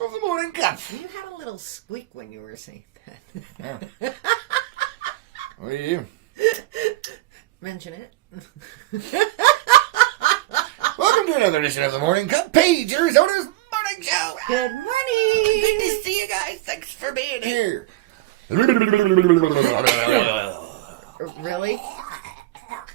of the morning cup. You had a little squeak when you were saying that. Yeah. What do you do? Mention it. Welcome to another edition of the Morning Cup, Page, Arizona's morning show. Good morning. Good to see you guys. Thanks for being here. Really?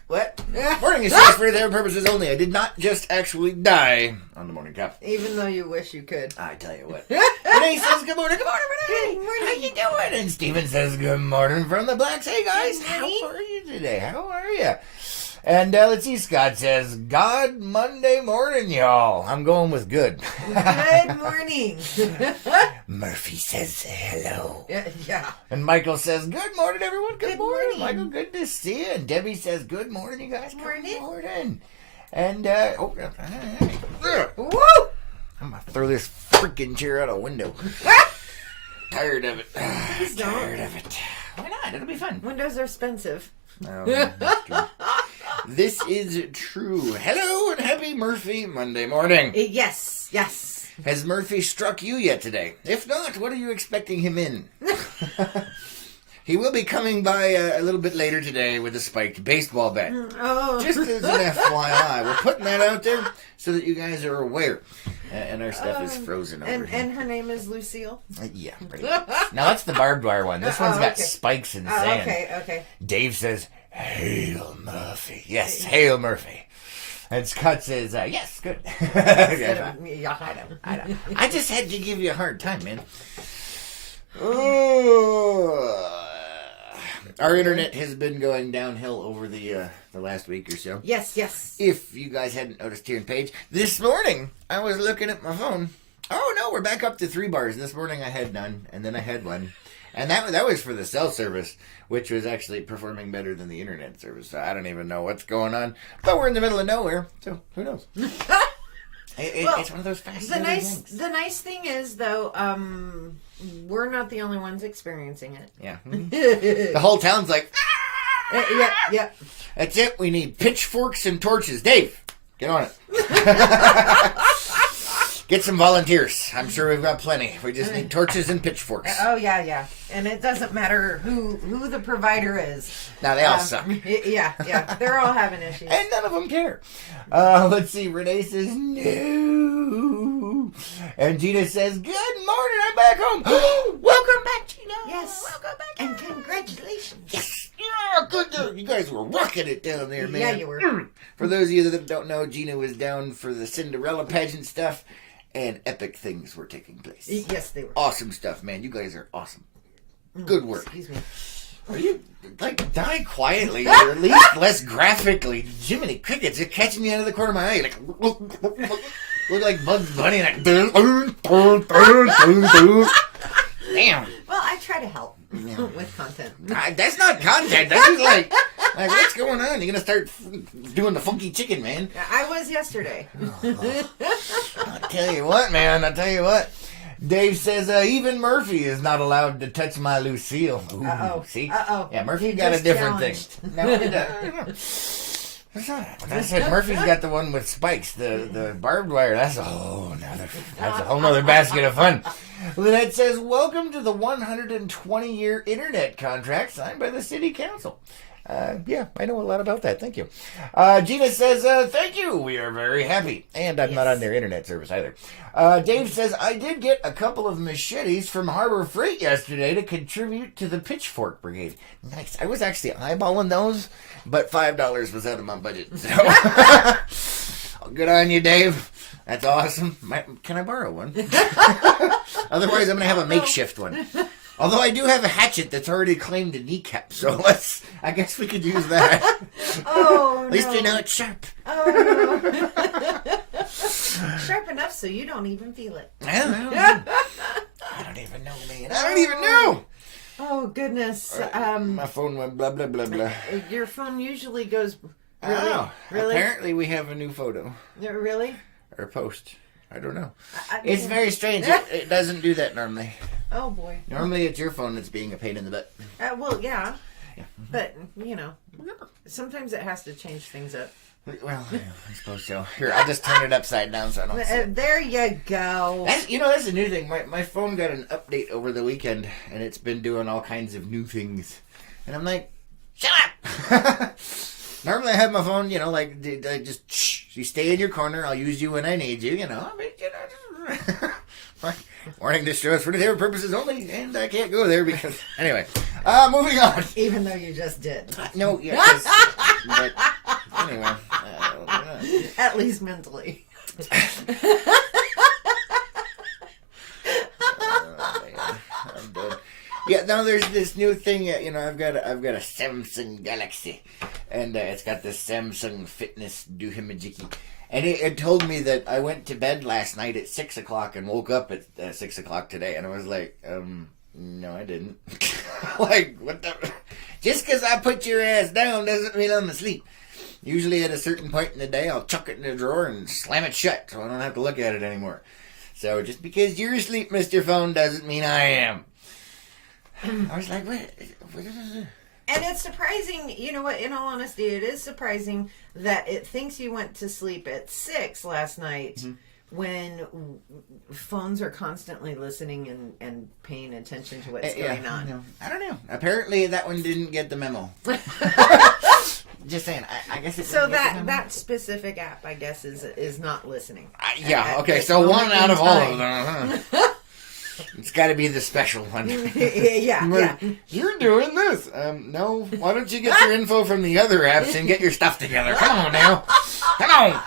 What? Morning is safe for their purposes only. I did not just actually die on the Morning Cup. Even though you wish you could. I tell you what. Renee says good morning. Good morning, Renee. Good morning. How you doing? And Steven says good morning from the Blacks. Hey, guys. Good How morning. are you today? How are you? And let's see, Scott says, God Monday morning, y'all. I'm going with good. Good morning. Murphy says hello. Yeah. And Michael says, good morning, everyone. Good Good morning, morning. Michael. Good to see you. And Debbie says, good morning, you guys. Morning. Good morning. And, Woo! I'm going to throw this freaking chair out a window. Tired of it. Please don't. Tired of it. Why not? It'll be fun. Windows are expensive. That's true. This is true. Hello and happy Murphy Monday morning. Yes. Yes. Has Murphy struck you yet today? If not, what are you expecting him in? He will be coming by a little bit later today with a spiked baseball bat. Oh. Just as an FYI. We're putting that out there so that you guys are aware. And our stuff is frozen over here. And her name is Lucille. Yeah, pretty much. Now that's the barbed wire one. This one's got okay. spikes in the Oh, sand. okay. Dave says, Hail Murphy. Yes, Hail Murphy. And Scott says, yes, good. Yeah, I know. I just had to give you a hard time, man. Oh. Our internet has been going downhill over the last week or so. Yes. If you guys hadn't noticed here in Page, this morning I was looking at my phone. Oh no, we're back up to 3 bars. This morning I had none, and then I had one. And that was for the cell service, which was actually performing better than the internet service. So I don't even know what's going on. But we're in the middle of nowhere, so who knows? It's one of those fascinating things. The nice thing is, though, we're not the only ones experiencing it. Yeah. The whole town's like, Yeah. That's it. We need pitchforks and torches. Dave, get on it. Get some volunteers. I'm sure we've got plenty. We just need torches and pitchforks. Oh, yeah. And it doesn't matter who the provider is. Now, they all suck. Yeah. They're all having issues. And none of them care. Let's see. Renee says, no. And Gina says, good morning. I'm back home. Welcome back, Gina. Yes. Welcome back. And congratulations. Yes. Yeah, good. You guys were rocking it down there, man. Yeah, you were. For those of you that don't know, Gina was down for the Cinderella pageant stuff, and epic things were taking place. Yes, they were. Awesome stuff, man. You guys are awesome. Good work. Excuse me. Are you, die quietly, or at least less graphically? Jiminy Crickets, they're catching you out of the corner of my eye. Look like Bugs Bunny. Damn. Well, I try to help with content. That's not content. That's just like, what's going on? You're going to start doing the funky chicken, man. I was yesterday. I'll tell you what, man. Dave says, even Murphy is not allowed to touch my Lucille. Ooh, Uh-oh. See? Uh-oh. Yeah, Murphy got a different thing. No, he does. I said Murphy's got the one with spikes, the barbed wire. That's a whole nother basket of fun. Lynette says, welcome to the 120-year internet contract signed by the city council. Yeah, I know a lot about that. Thank you. Gina says, thank you. We are very happy. And I'm not on their internet service either. Dave says, I did get a couple of machetes from Harbor Freight yesterday to contribute to the Pitchfork Brigade. Nice. I was actually eyeballing those, but $5 was out of my budget. So, good on you, Dave. That's awesome. Can I borrow one? Otherwise, I'm going to have a makeshift one. Although I do have a hatchet that's already claimed a kneecap, so I guess we could use that. Oh, At least you know it's sharp. Oh, no. Sharp enough so you don't even feel it. I don't even know, man. I don't even know. Oh, goodness. My phone went blah, blah, blah, blah. Your phone usually goes... Really? Oh, Really? Apparently we have a new photo. Really? Or post. I don't know. I It's very strange. It doesn't do that normally. Oh, boy. Normally it's your phone that's being a pain in the butt. Well, yeah. But, sometimes it has to change things up. Well, I suppose so. Here, I'll just turn it upside down so I don't see it. There you go. That's a new thing. My phone got an update over the weekend, and it's been doing all kinds of new things. And I'm like, shut up! Normally I have my phone, I just, shh, you stay in your corner, I'll use you when I need you, I mean, warning, this show is for entertainment purposes only, and I can't go there because, anyway, moving on. Even though you just did. No, yeah, but, anyway. At least mentally. I'm dead. Yeah, no, there's this new thing. I've got a Samsung Galaxy, and it's got this Samsung Fitness Duhimajiki, and it told me that I went to bed last night at 6 o'clock and woke up at 6 o'clock today, and I was like, no, I didn't. Like, what the? Just because I put your ass down doesn't mean I'm asleep. Usually at a certain point in the day, I'll chuck it in the drawer and slam it shut, so I don't have to look at it anymore. So just because you're asleep, Mr. Phone, doesn't mean I am. I was like, what is it? And it's surprising, you know what, in all honesty, it is surprising that it thinks you went to sleep at 6 last night when phones are constantly listening and paying attention to what's going on. I don't know. Apparently that one didn't get the memo. Just saying, I guess it's so that specific app, I guess, is not listening. Okay, so one out of all of them. It's got to be the special one. Yeah. You're doing this. No. Why don't you get your info from the other apps and get your stuff together? Come on now. Come on.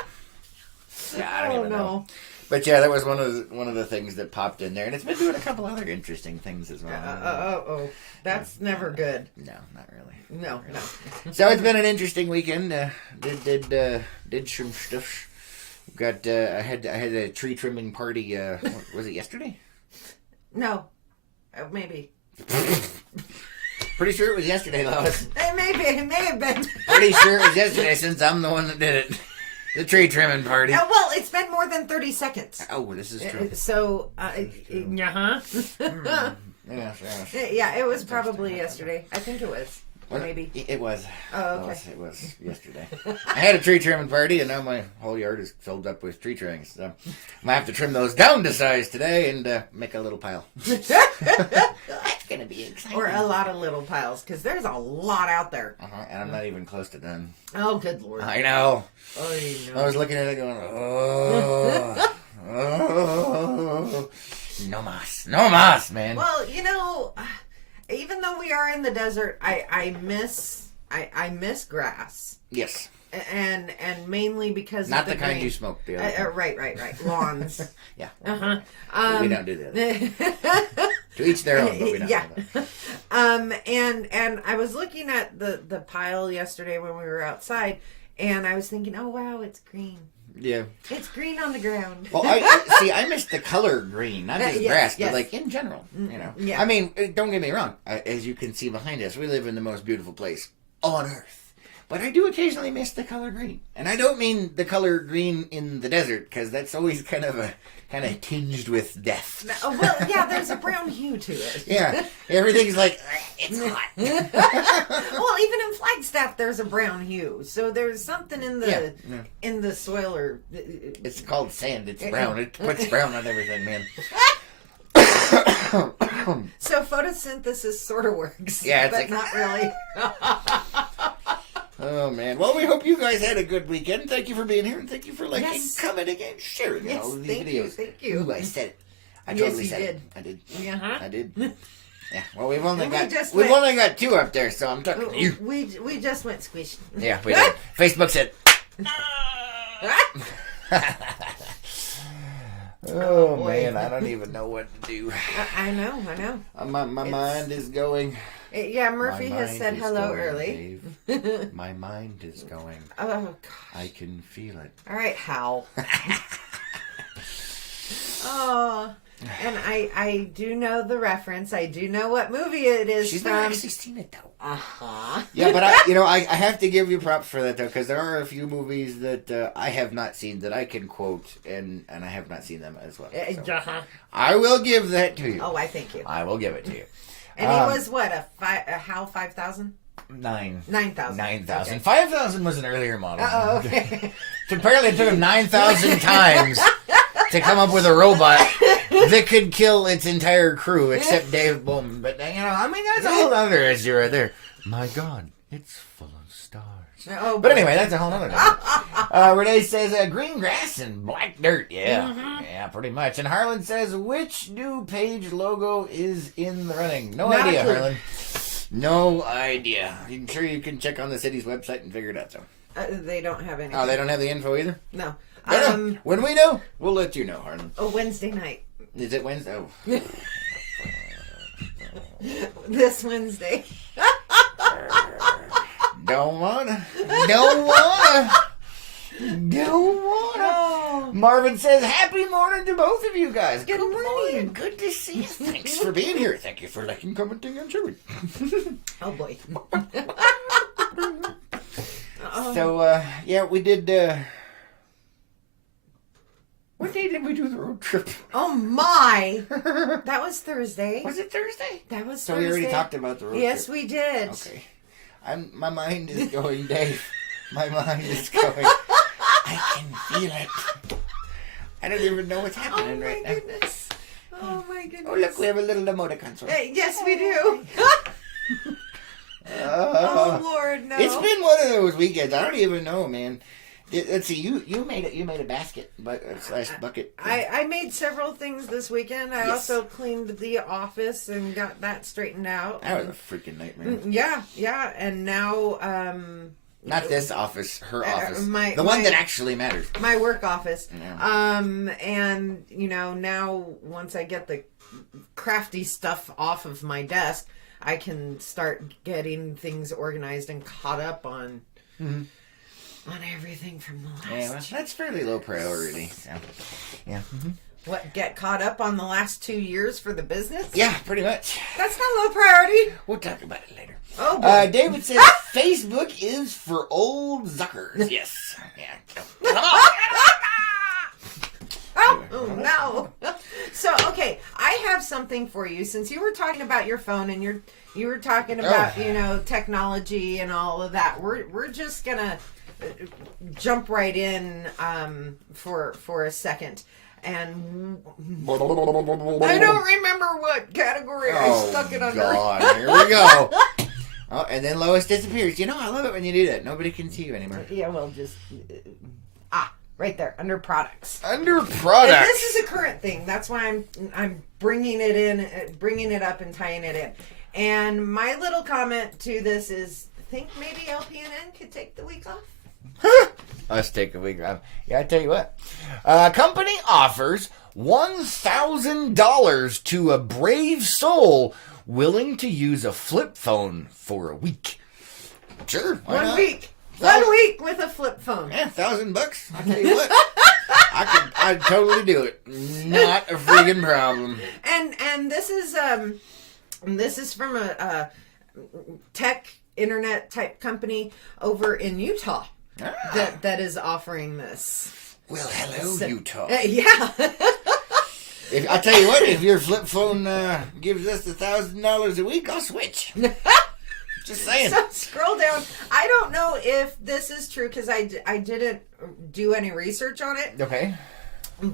Yeah, I don't even know. But yeah, that was one of the things that popped in there, and it's been doing a couple other interesting things as well. That's never good. No, not really. No. So it's been an interesting weekend. Did some stuff. Got I had a tree trimming party. Was it yesterday? No, maybe. Pretty sure it was yesterday, Lois. It may have been. Pretty sure it was yesterday since I'm the one that did it. The tree trimming party. Well, it's been more than 30 seconds. Oh, this is true. So, Yes. Yeah, it was probably yesterday. I think it was. Maybe. It was. Oh, okay. It was yesterday. I had a tree trimming party, and now my whole yard is filled up with tree trimmings. So I'm going to have to trim those down to size today and make a little pile. That's going to be exciting. Or a lot of little piles, because there's a lot out there. And I'm not even close to done. Oh, good Lord. I know. Oh, I was looking at it going, no mas, man. Well, even though we are in the desert, I miss grass. Yes. And mainly because not of the kind grain. you smoke. Right. Lawns. Yeah. We don't do that. To each their own, but we don't. Yeah. And I was looking at the pile yesterday when we were outside, and I was thinking, oh wow, it's green. Yeah. It's green on the ground. Well, I miss the color green, not just grass, but like in general, Yeah. I mean, don't get me wrong. As you can see behind us, we live in the most beautiful place on earth. But I do occasionally miss the color green. And I don't mean the color green in the desert, because that's always kind of tinged with death. Well, yeah, there's a brown hue to it. Yeah. Everything's like, it's hot. Well, even in Flagstaff, there's a brown hue. So there's something in the soil or... It's called sand. It's brown. It puts brown on everything, man. So photosynthesis sort of works. Yeah, but not really. Oh, man. Well, we hope you guys had a good weekend. Thank you for being here, and thank you for commenting and sharing all of these videos. Thank you. Ooh, I said it. I totally said it. I did. Uh-huh. I did. Yeah. Well, we've only got 2 up there, so I'm talking to you. We just went squish. Yeah, we did. Facebook said. Oh man, I don't even know what to do. I know. My mind is going. Yeah, Murphy has said hello early. My mind is going. Oh, gosh. I can feel it. All right, Hal. Oh, and I do know the reference. I do know what movie it is. She's from. not actually seen it though. Uh-huh. Yeah, but I have to give you props for that though, because there are a few movies that I have not seen that I can quote, and I have not seen them as well. So I will give that to you. Oh, I thank you. I will give it to you. And he was what, a HAL 5000? 9,000. 9,000. Okay. 5,000 was an earlier model. Oh, okay. So apparently it took him 9,000 times to come up with a robot that could kill its entire crew except Dave Bowman. But, I mean, that's a whole other issue right there. My God, it's full of stars. Oh, but anyway, that's a whole other thing. Renee says, green grass and black dirt. Yeah. Mm-hmm. Yeah, pretty much. And Harlan says, which new page logo is in the running? No Not idea, a clue. Harlan. No idea. I'm sure you can check on the city's website and figure it out, though. They don't have any. Oh, they don't have the info either? No. When we know, we'll let you know, Harlan. Wednesday night. Is it Wednesday? Oh. This Wednesday. Don't wanna. Oh. Marvin says, happy morning to both of you guys. Good morning. Good to see you. Thanks for being here. Thank you for liking, commenting, and sharing. Oh, boy. So, yeah, we did, what day did we do the road trip? Oh, my. That was Thursday. Was it Thursday? That was So Thursday. we already talked about the road trip. Yes, we did. Okay. My mind is going, Dave. My mind is going. I can feel it. I don't even know what's happening right now. Goodness. Oh, my goodness. Oh, look, we have a little emoticon. Yes, we do. Oh, Lord, no. It's been one of those weekends. I don't even know, man. Let's see. You made it. You made a basket, slash bucket. I made several things this weekend. I Yes. also cleaned the office and got that straightened out. That was a freaking nightmare. Yeah. And now, Not this office, her office. the one that actually matters. My work office. Yeah. And, now once I get the crafty stuff off of my desk, I can start getting things organized and caught up on everything from the last. Yeah, well, that's fairly low priority. So, yeah. Mm-hmm. What, get caught up on the last 2 years for the business? Yeah, pretty much. That's not low priority. We'll talk about it later. Oh, boy. David says Facebook is for old Zuckers. Yes. Yeah. Come on. Oh, no. So, okay, I have something for you. Since you were talking about your phone and you were talking about, technology and all of that, we're just going to jump right in for a second. And I don't remember what category I stuck it under. God, here we go. Oh, and then Lois disappears. I love it when you do that. Nobody can see you anymore. Yeah, well, just... right there, under products. Under products. And this is a current thing. That's why I'm bringing it in, bringing it up and tying it in. And my little comment to this is, think maybe LPNN could take the week off? Let's take a week off. Yeah, I tell you what. Company offers $1,000 to a brave soul willing to use a flip phone for a week. Sure, why 1 not? week. 1 week with a flip phone. Yeah, $1,000. I'll tell you what. I'd totally do it. Not a freaking problem. And this is from a tech internet type company over in Utah that is offering this. Well, hello, Utah. Yeah. I'll tell you what, if your flip phone gives us $1,000 a week, I'll switch. Just saying. So scroll down. I don't know if this is true because I didn't do any research on it. Okay.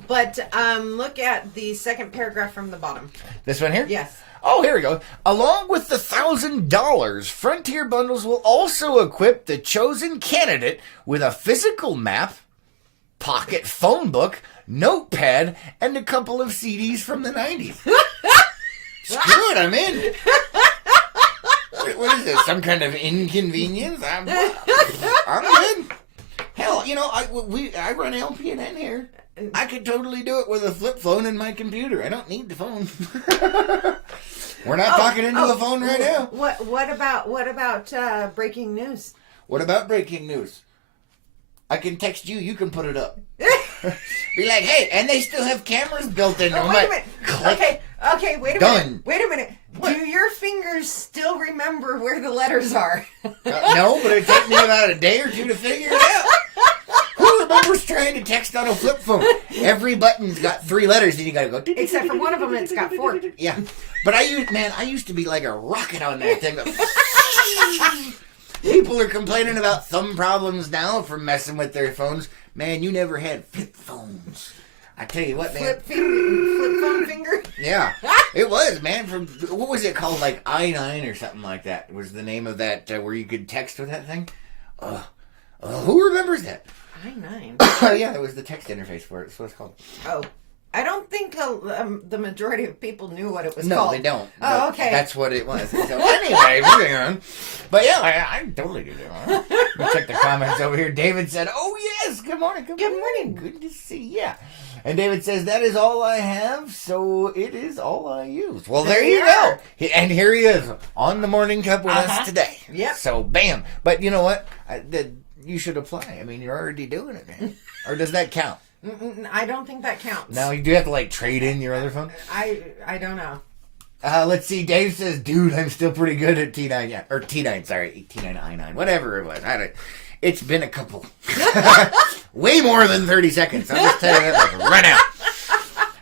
But look at the second paragraph from the bottom. This one here? Yes. Oh, here we go. Along with the $1,000, Frontier Bundles will also equip the chosen candidate with a physical map, pocket phone book, notepad, and a couple of CDs from the 90s. Screw it, I'm in. What is this? Some kind of inconvenience? I'm good. Hell, I run LPNN here. I could totally do it with a flip phone and my computer. I don't need the phone. We're not talking into the phone right now. What about breaking news? What about breaking news? I can text you. You can put it up. Be like, hey, and they still have cameras built in. Oh, wait a minute. Click. Okay. Wait a minute. Wait a minute. What? Do your fingers still remember where the letters are? No, but it took me about a day or two to figure it out. Who remembers trying to text on a flip phone? Every button's got 3 letters, and you gotta go. Except for one of them, it's got 4. Yeah, but I used to be like a rocket on that thing. People are complaining about thumb problems now from messing with their phones. Man, you never had flip phones. I tell you what, man. Flip phone finger? Yeah, it was, man. From what was it called? Like I-9 or something like that was the name of that where you could text with that thing. Who remembers that? I-9. Yeah, that was the text interface for it. That's what it's called. Oh. I don't think the majority of people knew what it was no, called. No, they don't. Oh, okay. That's what it was. So anyway, moving on. But yeah, I totally do that. We'll check the comments over here. David said, "Oh yes, good morning, good morning, good to see you." And David says, "That is all I have, so it is all I use." Well, there you go. And here he is on the morning cup with us today. Yep. So bam. But you know what? You should apply. I mean, you're already doing it, man. Or does that count? I don't think that counts. No, you do have to like trade in your other phone. I don't know. Let's see. Dave says, "Dude, I'm still pretty good at T9." Yeah, or T9. Sorry, T9 I9. Whatever it was. It's been a couple, way more than 30 seconds. I'm just telling you that like run out.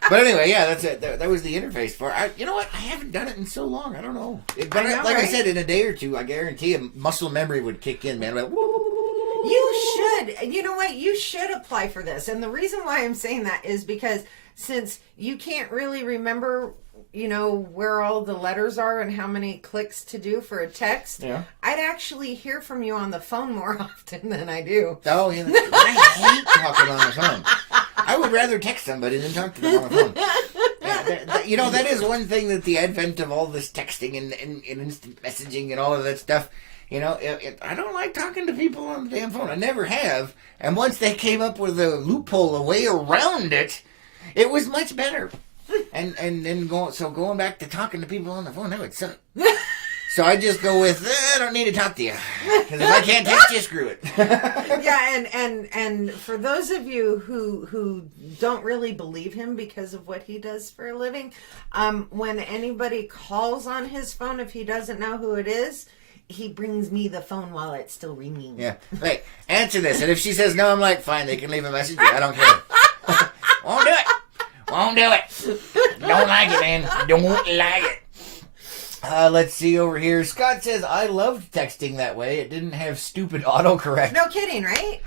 But anyway, yeah, that's it. That was the interface for it. You know what? I haven't done it in so long. I don't know. I said, in a day or two, I guarantee muscle memory would kick in, man. Like, you should. You know what? You should apply for this. And the reason why I'm saying that is because since you can't really remember, where all the letters are and how many clicks to do for a text, I'd actually hear from you on the phone more often than I do. Oh, yeah. I hate talking on the phone. I would rather text somebody than talk to them on the phone. Yeah, that is one thing that the advent of all this texting and instant messaging and all of that stuff, I don't like talking to people on the damn phone. I never have. And once they came up with a loophole, a way around it, it was much better. And then going back to talking to people on the phone, that would suck. So I just go with, I don't need to talk to you. Because if I can't text you, screw it. Yeah, and for those of you who don't really believe him because of what he does for a living, when anybody calls on his phone, if he doesn't know who it is, he brings me the phone while it's still ringing. Yeah. Like, answer this. And if she says no, I'm like, fine, they can leave a message. I don't care. Won't do it. Won't do it. Don't like it, man. Don't like it. Let's see over here. Scott says, I loved texting that way. It didn't have stupid autocorrect. No kidding, right?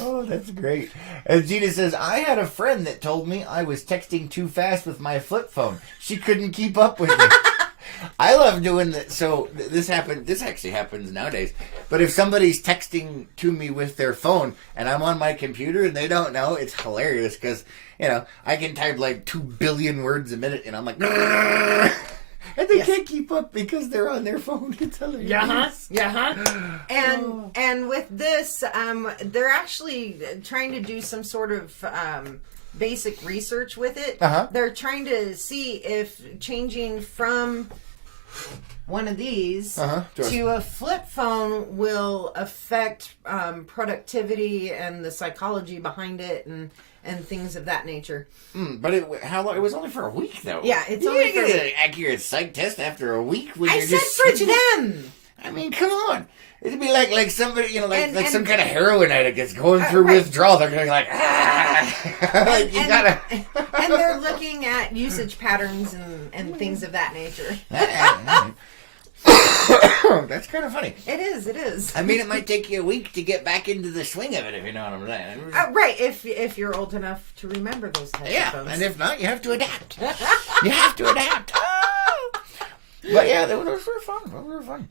Oh, that's great. And Gina says, I had a friend that told me I was texting too fast with my flip phone. She couldn't keep up with me. I love doing that. So this actually happens nowadays. But if somebody's texting to me with their phone and I'm on my computer and they don't know, it's hilarious because, I can type like 2 billion words a minute and I'm like, and they can't keep up because they're on their phone. It's hilarious. And with this, they're actually trying to do some sort of basic research with it. They're trying to see if changing from one of these to a flip phone will affect productivity and the psychology behind it and things of that nature. But how long? It was only for a week, though. Yeah, it's you only for get an accurate psych test after a week. When I said for them. I mean, come on. It'd be like somebody, like some kind of heroin addict that's going through withdrawal. They're going to be like, and they're looking at usage patterns and things of that nature. That's kind of funny. It is. I mean, it might take you a week to get back into the swing of it, if you know what I'm saying. Right, if you're old enough to remember those types of phones. And if not, you have to adapt. You have to adapt. But yeah, those were fun.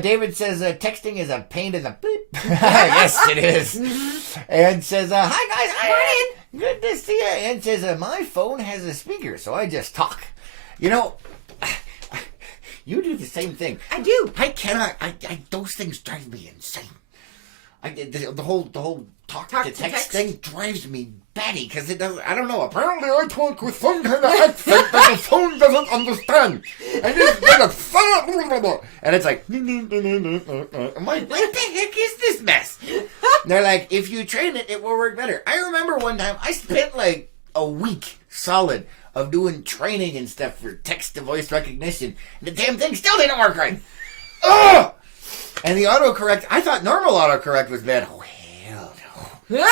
David says, texting is a pain in the bleep. Yes, it is. Mm-hmm. And says, hi guys, hi. Good to see you. And says, my phone has a speaker, so I just talk. You do the same thing. I do. I cannot. Those things drive me insane. The whole talk to text thing drives me batty because it doesn't. I don't know. Apparently, I talk with some kind of accent that the phone doesn't understand, and it's like, I'm like, what the heck is this mess? And they're like, if you train it, it will work better. I remember one time I spent like a week solid of doing training and stuff for text-to-voice recognition. And the damn thing still didn't work right. Ugh! And the autocorrect, I thought normal autocorrect was bad. Oh, hell no.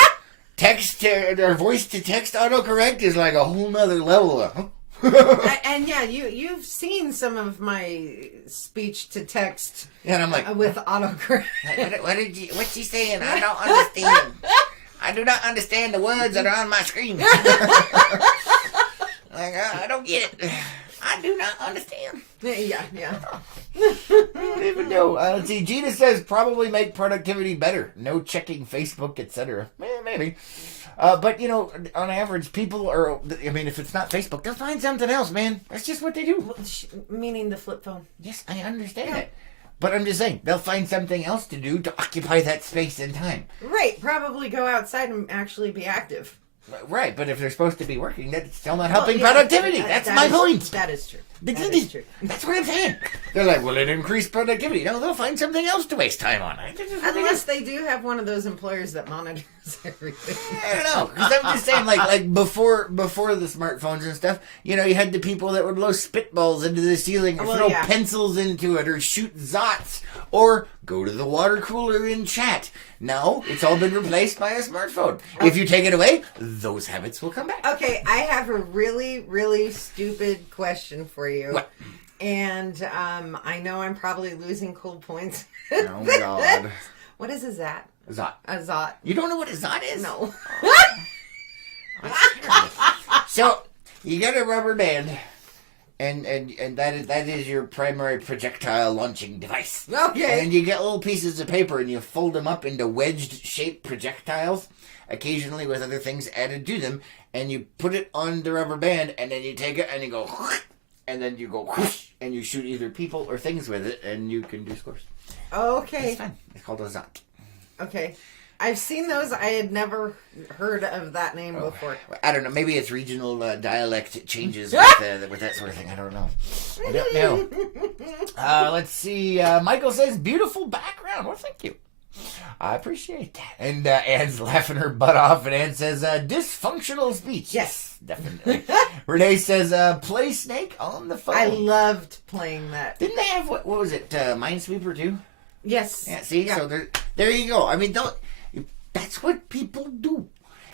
Voice-to-text autocorrect is like a whole nother level of, And yeah, you've seen some of my speech to text. And I'm like, with autocorrect. What's she saying? I don't understand. I do not understand the words that are on my screen. Like, I don't get it. I do not understand. Yeah. I don't even know. Let's see. Gina says probably make productivity better. No checking Facebook, etc. Maybe. But, on average, people are, if it's not Facebook, they'll find something else, man. That's just what they do. Meaning the flip phone. Yes, I understand it. But I'm just saying, they'll find something else to do to occupy that space and time. Right. Probably go outside and actually be active. Right, but if they're supposed to be working, that's still not helping productivity. That's my point. That is true. That's what I'm saying. They're like, well, it increased productivity. No, they'll find something else to waste time on. Unless they do have one of those employers that monitors everything. I don't know. Because I'm just saying, like before the smartphones and stuff, you had the people that would blow spitballs into the ceiling or throw pencils into it or shoot zots or go to the water cooler and chat. Now, it's all been replaced by a smartphone. If you take it away, those habits will come back. Okay, I have a really, really stupid question for you. What? And I know I'm probably losing cool points. Oh, God. What is a zat? Zot. A zot. You don't know what a zot is? No. So, you get a rubber band, and that is your primary projectile launching device. Okay. And you get little pieces of paper, and you fold them up into wedged-shaped projectiles, occasionally with other things added to them, and you put it on the rubber band, and then you take it, and you go, and then you go, whoosh, and you shoot either people or things with it, and you can do scores. Okay. It's fun. It's called a zot. Okay. I've seen those. I had never heard of that name before. I don't know. Maybe it's regional dialect changes with that sort of thing. I don't know. I don't know. Let's see. Michael says, beautiful background. Well, thank you. I appreciate that. And Anne's laughing her butt off, and Anne says, dysfunctional speech. Yes, definitely. Renee says, play Snake on the phone. I loved playing that. Didn't they have, what was it, Minesweeper too? Yes. Yeah, see? Yeah. So there you go. That's what people do.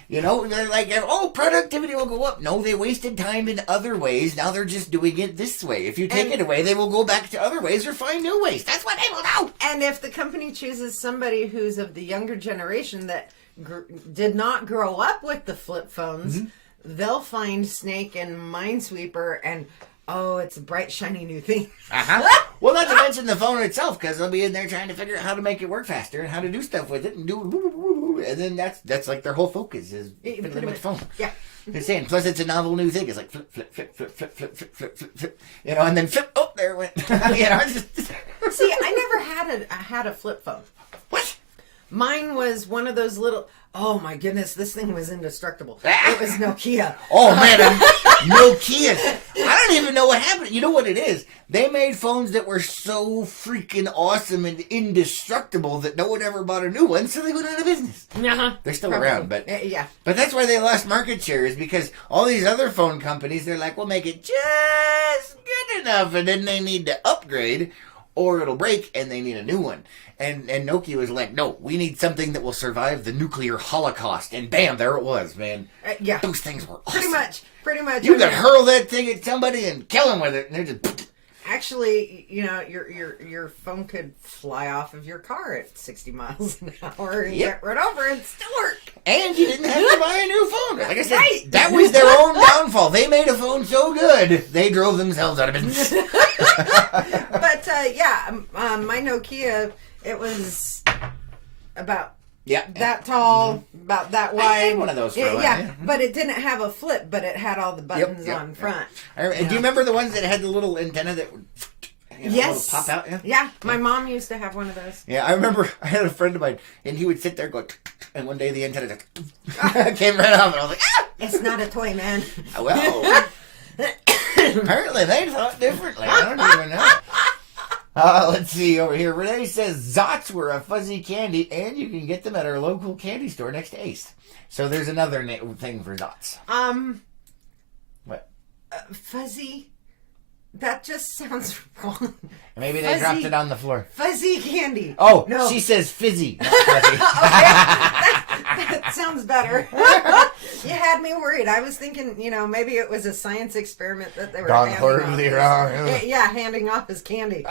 They're like, oh, productivity will go up. No, they wasted time in other ways. Now they're just doing it this way. If you take it away, they will go back to other ways or find new ways. That's what they will do. And if the company chooses somebody who's of the younger generation that did not grow up with the flip phones, they'll find Snake and Minesweeper and... oh, it's a bright, shiny new thing. Well, not to mention the phone itself, because they'll be in there trying to figure out how to make it work faster and how to do stuff with it and and then that's like their whole focus is fiddling with the phone. Yeah. They're saying, plus it's a novel new thing. It's like flip, flip, flip, flip, flip, flip, flip, flip, flip, flip, and then flip. Oh, there it went. See, I never had a flip phone. What? Mine was one of those little. Oh my goodness, this thing was indestructible. It was Nokia. Oh man, Nokia. I don't even know what happened. You know what it is? They made phones that were so freaking awesome and indestructible that no one ever bought a new one, so they went out of business. They're still around, but yeah. But that's why they lost market share, is because all these other phone companies, they're like, we'll make it just good enough, and then they need to upgrade, or it'll break, and they need a new one. And Nokia was like, no, we need something that will survive the nuclear holocaust. And bam, there it was, man. Yeah. Those things were awesome. Pretty much. You could hurl that thing at somebody and kill them with it. And they're just... Actually, your phone could fly off of your car at 60 miles an hour and get run over and still work. And you didn't have to buy a new phone. Like I said, that was their own downfall. They made a phone so good, they drove themselves out of business. But, my Nokia... it was about that tall, about that wide. I had one of those for a while. Yeah, but it didn't have a flip, but it had all the buttons on front. Do you remember the ones that had the little antenna that would pop out? Yeah, my mom used to have one of those. Yeah, I remember I had a friend of mine, and he would sit there going, and one day the antenna came right off, and I was like, ah! It's not a toy, man. Well, apparently they thought differently. I don't even know. Let's see over here. Renee says Zots were a fuzzy candy, and you can get them at our local candy store next to Ace. So there's another thing for Zots. What? Fuzzy. That just sounds wrong. Maybe they dropped it on the floor. Fuzzy candy. Oh, no. She says fizzy, not fuzzy. Okay. That sounds better. You had me worried. I was thinking, maybe it was a science experiment that they were Gone handing horribly off. wrong. Yeah, handing off as candy.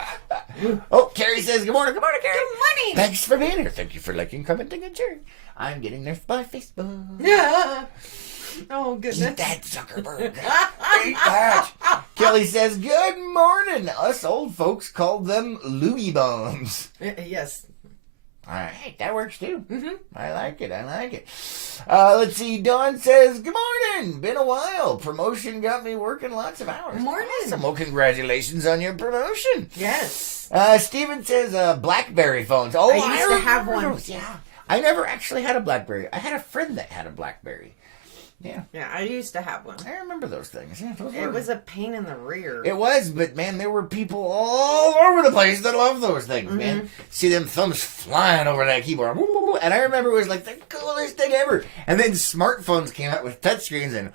Oh, Carrie says, good morning. Good morning, Carrie. Good morning. Thanks for being here. Thank you for liking, commenting, and sharing. I'm getting nerfed by Facebook. Yeah. Oh, goodness. Eat that, Zuckerberg. Eat that. Kelly says, good morning. Us old folks called them loogie bombs. Yes. All right, that works too. Mm-hmm. I like it. Let's see. Dawn says, good morning. Been a while. Promotion got me working lots of hours. Morning. Awesome. Well, congratulations on your promotion. Yes. Steven says, BlackBerry phones. Oh, I used to have one. those. Yeah. I never actually had a BlackBerry. I had a friend that had a BlackBerry. Yeah. Yeah, I used to have one. I remember those things. Yeah, It was a pain in the rear. It was, but man, there were people all over the place that loved those things, Mm-hmm. man. See them thumbs flying over that keyboard. And I remember it was like the coolest thing ever. And then smartphones came out with touchscreens and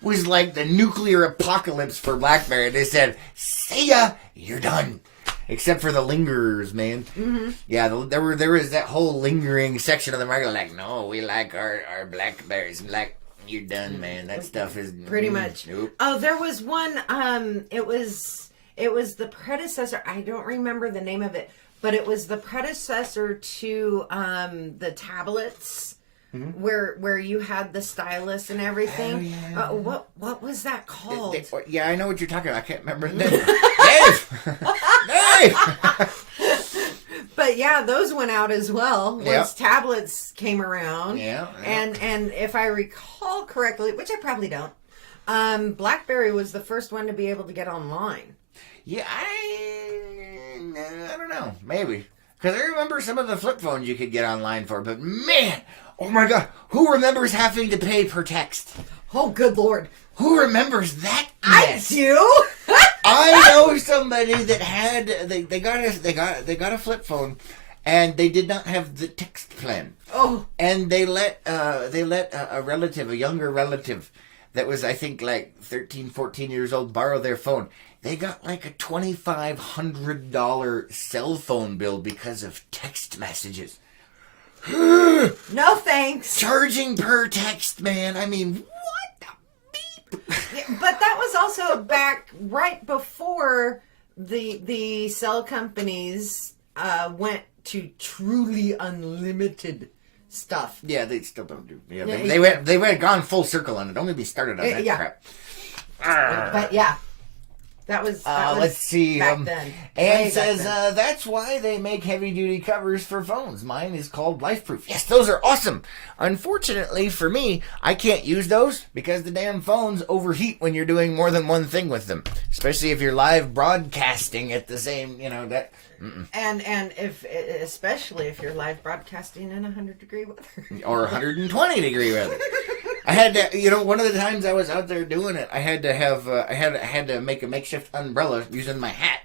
was like the nuclear apocalypse for BlackBerry. They said, see ya, you're done. Except for the lingerers, man. Mm-hmm. Yeah, there was that whole lingering section of the market like, no, we like our Blackberries. Like, you're done, man. That stuff is... Pretty much. Nope. Oh, there was one, it was the predecessor. I don't remember the name of it, but it was the predecessor to the tablets. Mm-hmm. Where you had the stylus and everything. Oh, yeah. What was that called? Yeah, I know what you're talking about. I can't remember the name. Dave! But yeah, those went out as well once tablets came around. Yeah. And if I recall correctly, which I probably don't, BlackBerry was the first one to be able to get online. Yeah, I don't know. Maybe. Because I remember some of the flip phones you could get online for, but man... Oh my God! Who remembers having to pay per text? Oh, good Lord! Who remembers that? I do. I know somebody that had they got a flip phone, and they did not have the text plan. Oh! And they let a relative, a younger relative, that was I think like 13, 14 years old, borrow their phone. They got like a $2,500 cell phone bill because of text messages. No thanks. Charging per text, man. I mean, what the beep? Yeah, but that was also back right before the cell companies went to truly unlimited stuff. Yeah, they still don't do. Yeah, they went gone full circle on it. Don't get me started on that crap. But yeah. That was let's see. Back then. Anne says that's why they make heavy-duty covers for phones. Mine is called LifeProof. Yes, those are awesome. Unfortunately for me, I can't use those because the damn phones overheat when you're doing more than one thing with them. Especially if you're live broadcasting at the same, that. Mm-mm. And especially if you're live broadcasting in 100-degree weather or 120-degree weather. I had to, one of the times I was out there doing it, I had to have, I had to make a makeshift umbrella using my hat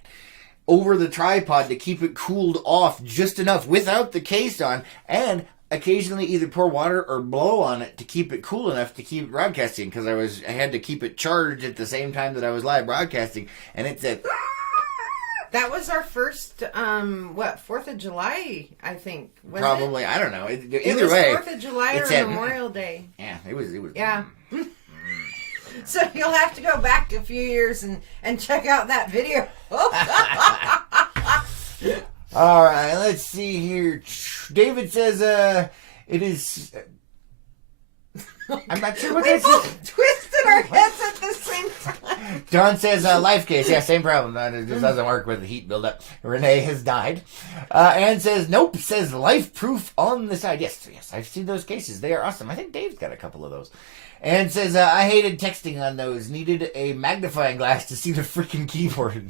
over the tripod to keep it cooled off just enough without the case on, and occasionally either pour water or blow on it to keep it cool enough to keep broadcasting because I had to keep it charged at the same time that I was live broadcasting, and it said. That was our first, 4th of July, I think. Probably, it? I don't know. It Either was way. 4th of July or Memorial Day. Yeah, it was. Yeah. So you'll have to go back a few years and check out that video. All right, let's see here. David says, it is... I'm not sure what that both is. twisted our heads at the same time. John says, life case. Yeah, same problem. It just doesn't work with the heat buildup. Renee has died. Ann says, nope. Says life proof on the side. Yes, I've seen those cases. They are awesome. I think Dave's got a couple of those. Ann says, I hated texting on those. Needed a magnifying glass to see the freaking keyboard.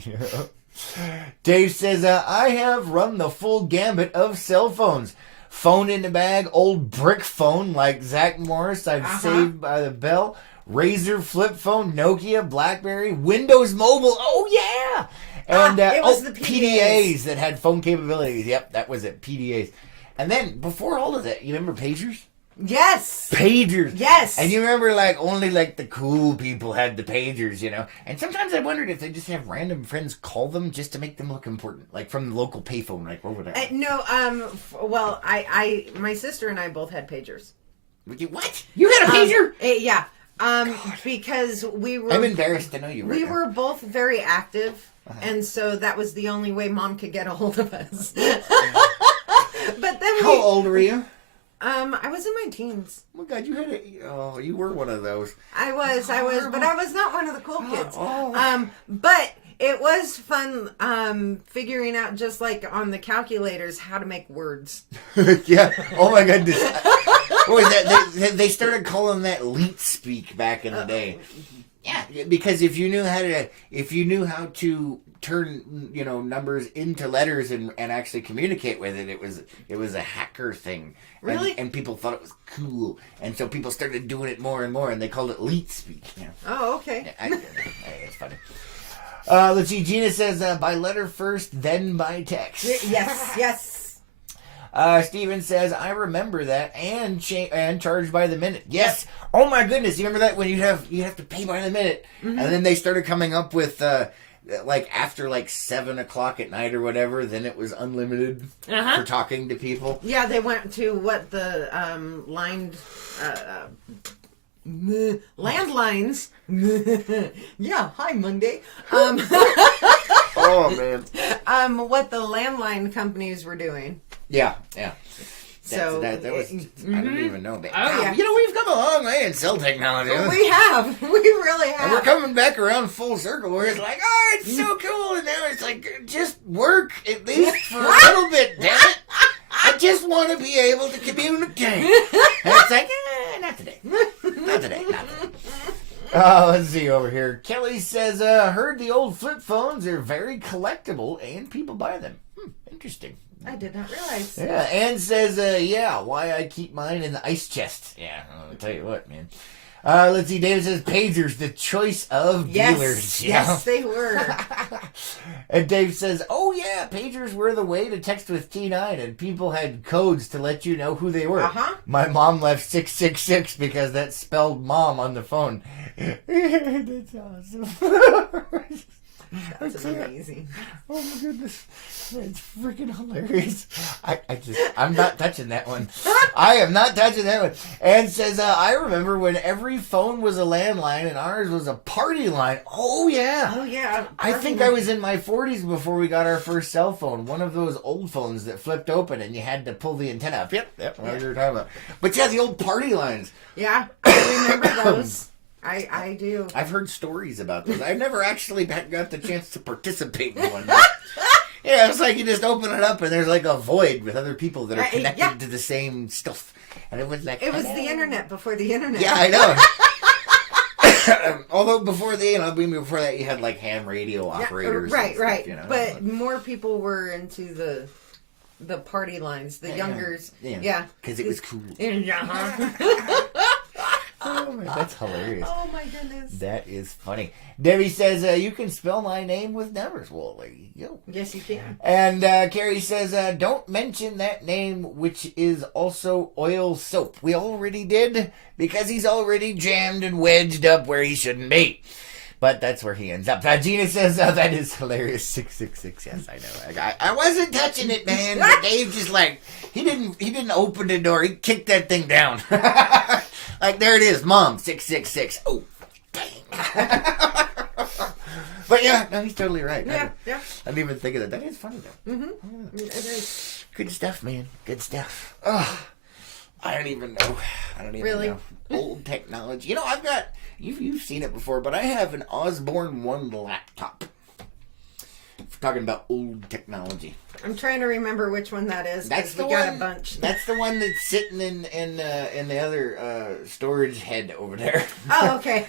Dave says, I have run the full gambit of cell phones. Phone in the bag, old brick phone like Zach Morris, I've saved by the bell. Razor flip phone, Nokia, BlackBerry, Windows Mobile. Oh yeah, and it was the PDAs that had phone capabilities. Yep, that was it. PDAs. And then before all of that, you remember pagers? Yes. Pagers. Yes. And you remember only the cool people had the pagers, And sometimes I wondered if they just have random friends call them just to make them look important, like from the local payphone, or whatever. No, well, my sister and I both had pagers. What? You had a pager? Yeah. Because we were... I'm embarrassed to know you We were both very active, and so that was the only way Mom could get a hold of us. But then How old were you? I was in my teens. Oh my God, you had you were one of those. I was, but I was not one of the cool kids. But it was fun figuring out, just like on the calculators, how to make words. Yeah. Oh my goodness. What was that? They started calling that leet speak back in the day. Yeah, because if you knew how to turn numbers into letters and actually communicate with it, it was a hacker thing. Really? And people thought it was cool, and so people started doing it more and more, and they called it leet speak. Yeah. Oh, okay. It's funny. Let's see. Gina says by letter first, then by text. Yes. Steven says, I remember that, and charged by the minute. Yes. Oh my goodness. You remember that when you have to pay by the minute, and then they started coming up with after 7 o'clock at night or whatever, then it was unlimited for talking to people. Yeah, they went to what the landlines. Yeah, hi Monday. Oh man. What the landline companies were doing. Yeah. So that was I don't even know. But, oh, yeah. We've come a long way in cell technology. We have. We really have. And we're coming back around full circle where it's like, oh, it's so cool, and now it's like, just work at least for a little bit, damn it. I just want to be able to communicate. And it's like, not today. Not today. Let's see over here. Kelly says, heard the old flip phones are very collectible and people buy them. Interesting. I did not realize. Yeah, Ann says, why I keep mine in the ice chest. Yeah, I'll tell you what, man. Let's see, David says, pagers, the choice of dealers. Yes, they were. And Dave says, oh yeah, pagers were the way to text with T9, and people had codes to let you know who they were. My mom left 666 because that spelled mom on the phone. That's awesome. That's amazing. Oh my goodness. It's freaking hilarious. I'm not touching that one. I am not touching that one. And says, I remember when every phone was a landline and ours was a party line. Oh yeah. Oh yeah. I think I was in my 40s before we got our first cell phone. One of those old phones that flipped open and you had to pull the antenna up. Yep. What you were talking about. But yeah, the old party lines. Yeah, I remember those. I do. I've heard stories about those. I've never actually got the chance to participate in one. Yeah, it's like you just open it up and there's like a void with other people that are connected to the same stuff. And it was like... It was the internet before the internet. Yeah, I know. Although before that you had like ham radio operators. Right. Stuff, But more people were into the party lines, the youngers. Yeah. Because it was cool. Oh, man, that's hilarious. Oh, my goodness. That is funny. Debbie says, you can spell my name with numbers. Well, there you go. Yes, you can. And Carrie says, don't mention that name, which is also oil soap. We already did, because he's already jammed and wedged up where he shouldn't be. But that's where he ends up. Gina says, that is hilarious. 666. Yes, I know. I wasn't touching it, man. But Dave just he didn't open the door. He kicked that thing down. Like, there it is, Mom, 666. Oh, dang. But yeah, no, he's totally right. Yeah. I didn't even think of that. That is funny, though. Mm-hmm. It is. Good stuff, man. Good stuff. Oh, I don't even know. Know. Old technology. I've got... You've seen it before, but I have an Osborne 1 laptop. Talking about old technology. I'm trying to remember which one that is. That's the we one. Got a bunch. That's the one that's sitting in the other storage head over there. Oh, okay.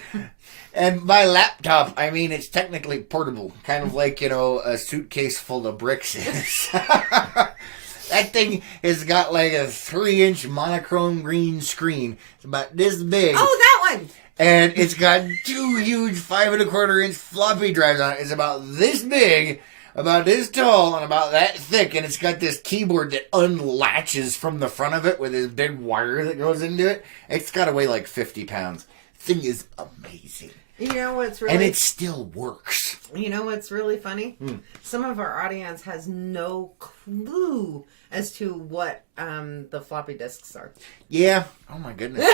And by laptop, I mean it's technically portable, kind of like a suitcase full of bricks is. That thing has got like a 3-inch monochrome green screen. It's about this big. Oh, that one. And it's got 2 huge 5 1/4-inch floppy drives on it. It's about this big, about this tall, and about that thick. And it's got this keyboard that unlatches from the front of it with this big wire that goes into it. It's got to weigh like 50 pounds. Thing is amazing. You know what's really... And it still works. You know what's really funny? Some of our audience has no clue as to what the floppy disks are. Yeah. Oh my goodness.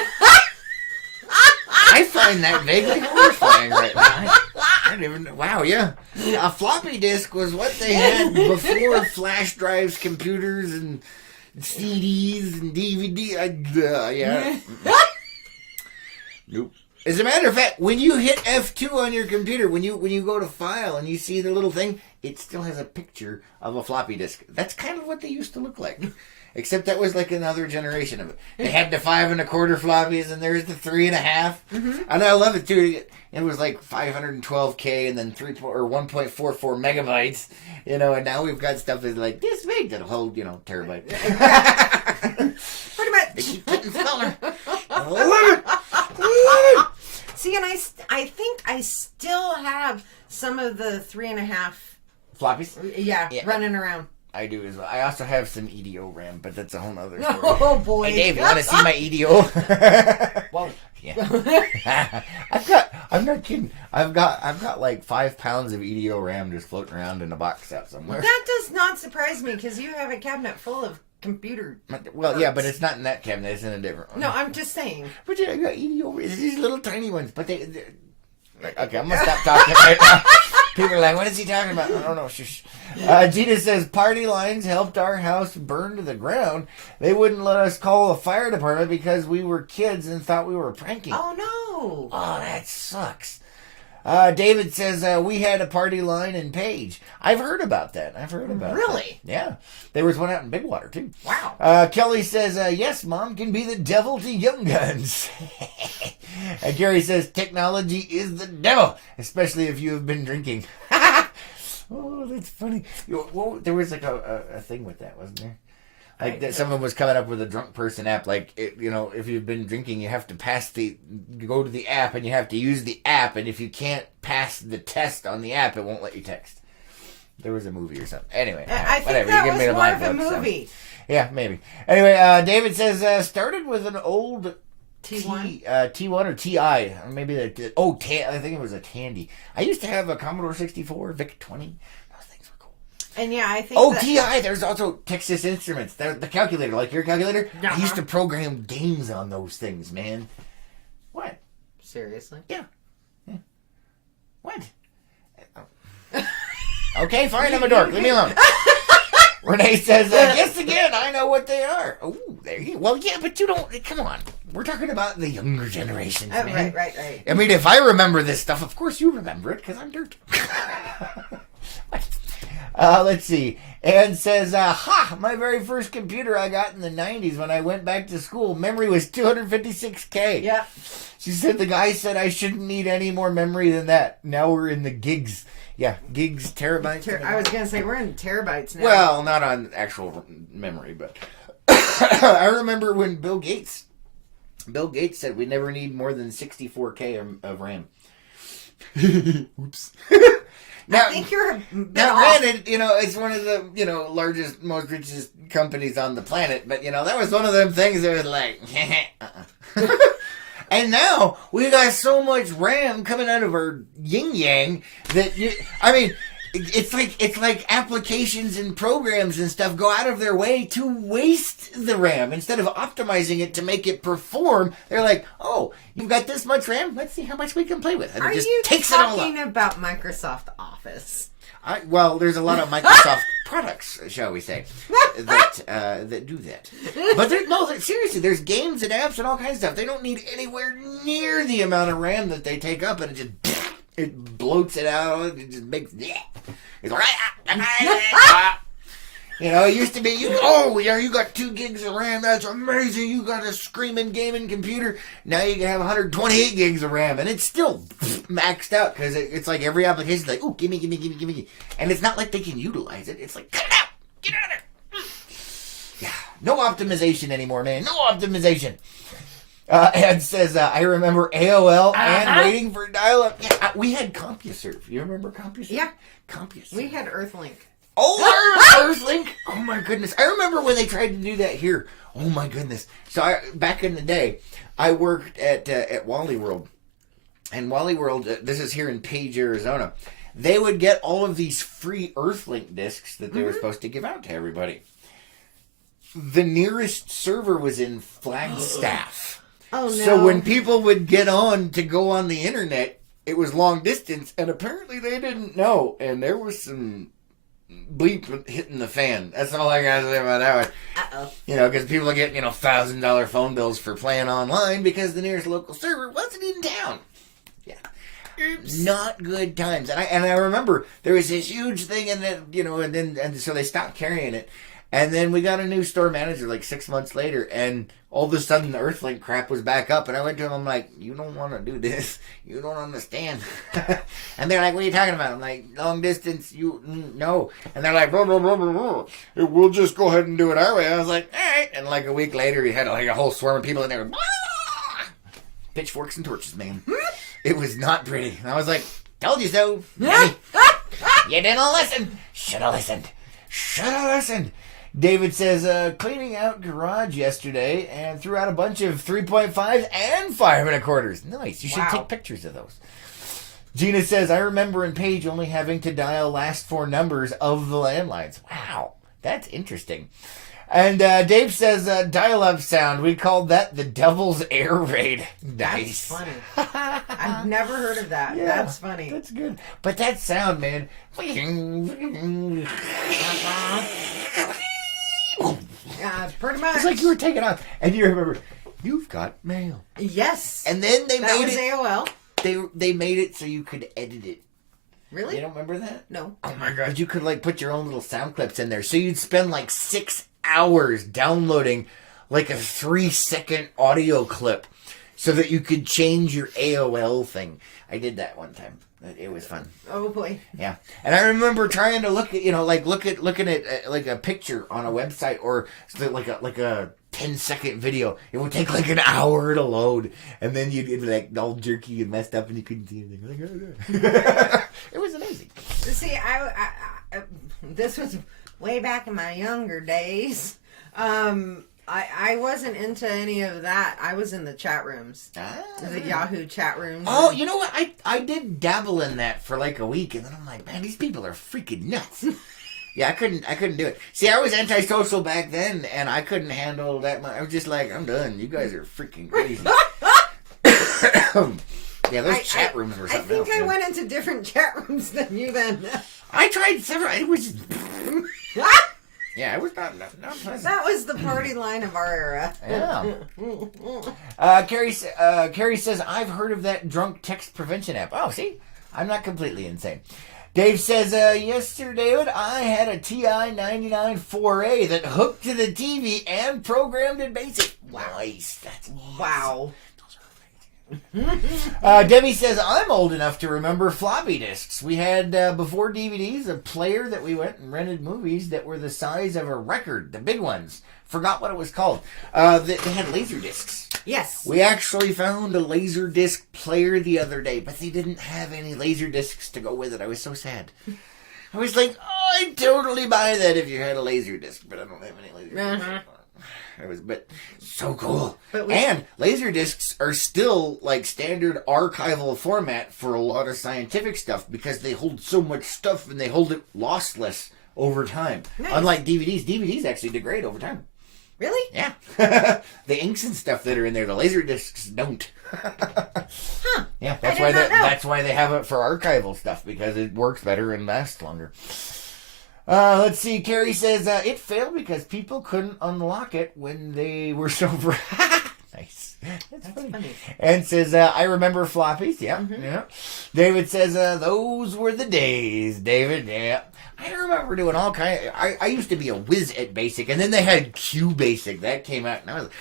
I find that vaguely horrifying right now. I don't even know. Wow, yeah. A floppy disk was what they had before flash drives, computers, and CDs and DVD. Yeah. Nope. As a matter of fact, when you hit F2 on your computer, when you go to file and you see the little thing, it still has a picture of a floppy disk. That's kind of what they used to look like. Except that was like another generation of it. They had the 5 1/4 floppies, and there's the 3 1/2. And I love it too. It was like 512K and then 1.44 megabytes. You know, and now we've got stuff that's like this big that'll hold, terabyte. Pretty much. They keep getting smaller. I love it. See, and I think I still have some of the 3 1/2 floppies. Yeah, running around. I do as well. I also have some EDO RAM, but that's a whole other story. Oh boy! Hey Dave, you want to see my EDO? Whoa! Yeah. I'm not kidding. I've got like 5 pounds of EDO RAM just floating around in a box out somewhere. That does not surprise me because you have a cabinet full of computer. Well, parts. yeah, but it's not in that cabinet. It's in a different one. No, I'm just saying. But yeah, I got EDO. It's these little tiny ones, but they're okay, I'm gonna stop talking right now. People are like, what is he talking about? I don't know. Shush. Gina says, party lines helped our house burn to the ground. They wouldn't let us call the fire department because we were kids and thought we were pranking. Oh, no. Oh, that sucks. David says, we had a party line in Page. I've heard about that. Really? That. Yeah. There was one out in Bigwater, too. Wow. Kelly says, yes, Mom can be the devil to young guns. Gary says, technology is the devil, especially if you have been drinking. Oh, that's funny. There was like a thing with that, wasn't there? Like that someone was coming up with a drunk person app. Like, if you've been drinking, you have to go to the app and you have to use the app. And if you can't pass the test on the app, it won't let you text. There was a movie or something. Anyway, I think whatever. that You give me was the more mind of a fuck, movie. So. Yeah, maybe. Anyway, David says, started with an old T1? T1 or TI. Or maybe I think it was a Tandy. I used to have a Commodore 64, VIC 20. Those things were cool. And yeah, I think TI. There's also Texas Instruments. The calculator, like your calculator. Uh-huh. I used to program games on those things, man. What? Seriously? Yeah. What? Okay, fine, I'm a dork. Leave me alone. Renee says, yes, again, I know what they are. Oh, there you go. Well, yeah, but you don't, come on. We're talking about the younger generations, man. Right. I mean, if I remember this stuff, of course you remember it, because I'm dirt. Let's see. Ann says, my very first computer I got in the 90s when I went back to school, memory was 256K. Yeah. She said the guy said I shouldn't need any more memory than that. Now we're in the gigs. Yeah, gigs, terabytes. I was going to say, we're in terabytes now. Well, not on actual memory, but I remember when Bill Gates said we never need more than 64K of RAM. Oops. Now, I think you're a bit granted, it's one of the, largest, most richest companies on the planet, but, that was one of them things that was like, And now we got so much RAM coming out of our yin yang that it's like applications and programs and stuff go out of their way to waste the RAM instead of optimizing it to make it perform. They're like, oh, you've got this much RAM. Let's see how much we can play with. And Are it just you takes it all up. talking about Microsoft Office? Well, there's a lot of Microsoft products, shall we say, that do that. But seriously, there's games and apps and all kinds of stuff. They don't need anywhere near the amount of RAM that they take up, and it bloats it out. It just makes it's like it used to be you got 2 gigs of RAM. That's amazing. You got a screaming gaming computer. Now you can have 128 gigs of RAM, and it's still maxed out because it's like every application's like, oh, gimme, and it's not like they can utilize it. It's like, cut it out, get out of there. Yeah, no optimization anymore, man. No optimization. Ed says, I remember AOL and waiting for dial-up. Yeah, we had CompuServe. You remember CompuServe? Yeah. CompuServe. We had Earthlink. Oh, Earthlink! Oh my goodness! I remember when they tried to do that here. Oh my goodness! So back in the day, I worked at Wally World, and Wally World. This is here in Page, Arizona. they would get all of these free Earthlink discs that they were supposed to give out to everybody. The nearest server was in Flagstaff. Oh, no. So when people would get on to go on the internet, it was long distance, and apparently they didn't know, and there was some bleep hitting the fan. That's all I gotta say about that one. Uh-oh. You know, because people get, $1,000 phone bills for playing online because the nearest local server wasn't in town. Yeah. Oops. Not good times. And I remember there was this huge thing, and then, and so they stopped carrying it. And then we got a new store manager like 6 months later, and all of a sudden the Earthlink crap was back up. And I went to him, I'm like, you don't want to do this. You don't understand. And they're like, what are you talking about? I'm like, long distance, no. And they're like, blah, blah, blah, blah, blah. We'll just go ahead and do it our way. I was like, all right. And like a week later, he had like a whole swarm of people in there. Pitchforks and torches, man. It was not pretty. And I was like, told you so. You didn't listen. Should have listened. David says, cleaning out garage yesterday and threw out a bunch of 3.5s and 5 1/4. Nice. You should take pictures of those. Gina says, I remember in Page only having to dial last 4 numbers of the landlines. Wow. That's interesting. And Dave says, dial-up sound. We called that the Devil's Air Raid. Nice. That's funny. I've never heard of that. Yeah, that's funny. That's good. But that sound, man. Pretty much. It's like you were taking off, and you remember, you've got mail. Yes. And then they that made was it. AOL. They made it so you could edit it. Really? You don't remember that? No. Oh my god! You could put your own little sound clips in there, so you'd spend 6 hours downloading a 3-second audio clip, so that you could change your AOL thing. I did that one time. It was fun. Oh boy. Yeah. And I remember trying to look at, looking at a picture on a website or like a 10-second video. It would take an hour to load, and then it'd be all jerky and messed up, and you couldn't see anything. It was amazing. See, I this was way back in my younger days. I wasn't into any of that. I was in the chat rooms. The Yahoo chat rooms. Oh, you know what? I did dabble in that for a week, and then I'm like, man, these people are freaking nuts. Yeah, I couldn't do it. See, I was antisocial back then, and I couldn't handle that much. I was just like, I'm done. You guys are freaking crazy. Yeah, those chat rooms were something else. I think I went into different chat rooms than you then. I tried several. It was just... Yeah, it was not pleasant. That was the party line of our era. Yeah. Carrie says, I've heard of that drunk text prevention app. Oh, see? I'm not completely insane. Dave says, yes, sir, David, I had a TI-99 4A that hooked to the TV and programmed in BASIC. Nice. That's awesome. Wow. Debbie says, I'm old enough to remember floppy disks. We had, before DVDs, a player that we went and rented movies that were the size of a record, the big ones. Forgot what it was called. They had laser discs. Yes. We actually found a laser disc player the other day, but they didn't have any laser discs to go with it. I was so sad. I was like, oh, I'd totally buy that if you had a laser disc, but I don't have any laser discs. But so cool. And laser discs are still standard archival format for a lot of scientific stuff because they hold so much stuff and they hold it lossless over time. Nice. Unlike DVDs actually degrade over time. Really? Yeah. The inks and stuff that are in there, the laser discs don't. Huh. Yeah, that's why they have it for archival stuff, because it works better and lasts longer. Let's see. Carrie says, it failed because people couldn't unlock it when they were sober. Nice. That's funny. And says, I remember floppies. Yeah. Mm-hmm. Yeah. David says, those were the days, David. Yeah. I remember doing all kinds. I used to be a whiz at BASIC, and then they had QBasic. That came out, and I was like,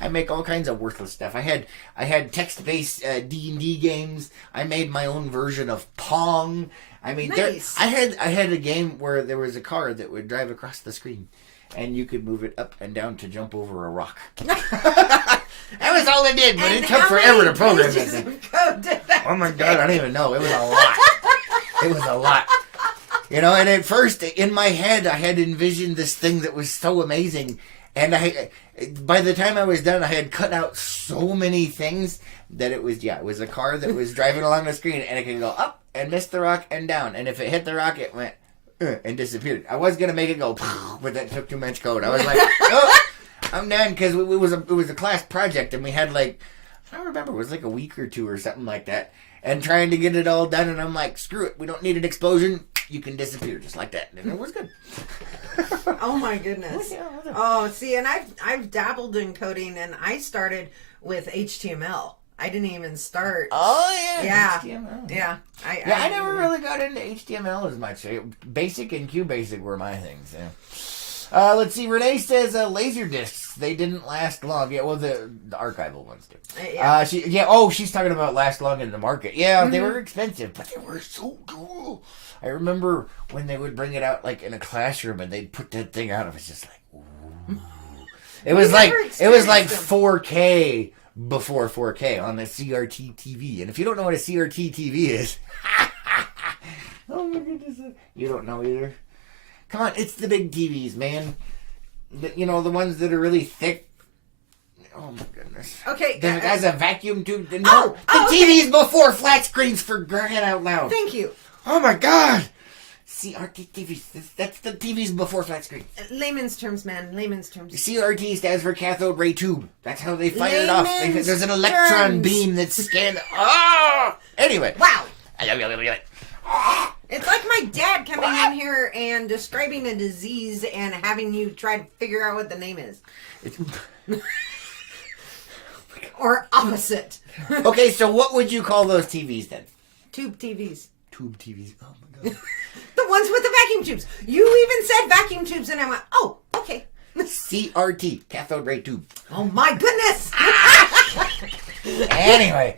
I make all kinds of worthless stuff. I had text-based D&D games. I made my own version of Pong. I mean, nice. I had a game where there was a car that would drive across the screen, and you could move it up and down to jump over a rock. That was all it did, but it took forever to program it. Oh my god, I don't even know. It was a lot. It was a lot. You know, and at first, in my head, I had envisioned this thing that was so amazing, and by the time I was done, I had cut out so many things that it was a car that was driving along the screen, and it could go up and missed the rock and down. And if it hit the rock, it went and disappeared. I was going to make it go, but that took too much code. I was like, oh, I'm done, because it was a class project, and we had like, I don't remember, it was like a week or two or something like that. And trying to get it all done, and I'm like, screw it, we don't need an explosion. You can disappear just like that. And it was good. Oh my goodness. Oh, see, and I've dabbled in coding, and I started with HTML. I didn't even start. Oh yeah. HTML. Yeah. I never really got into HTML as much. Basic and QBasic were my things. Yeah. Let's see. Renee says laser discs. They didn't last long. Yeah, well, the archival ones do. Yeah. She's talking about last long in the market. Yeah, they were expensive, but they were so cool. I remember when they would bring it out like in a classroom and they'd put that thing out. It was just like, ooh. It was like 4K before 4K on the CRT TV. And if you don't know what a CRT TV is, oh my goodness, you don't know either. Come on, it's the big TVs, man. The ones that are really thick. Oh my goodness. Okay. That has a vacuum tube. Okay. TVs before flat screens, for crying out loud. Thank you. Oh my God. CRT TVs. That's the TVs before flat screen. Layman's terms, man. Layman's terms. CRT stands for cathode ray tube. That's how they fire it off. There's an electron beam that's scanned. Oh! Anyway. Wow. It's like my dad coming in here and describing a disease and having you try to figure out what the name is. Or opposite. Okay, so what would you call those TVs then? Tube TVs. Tube TVs. Oh my God. The ones with the vacuum tubes. You even said vacuum tubes, and I went, oh, okay. CRT, cathode ray tube. Oh my goodness. Anyway.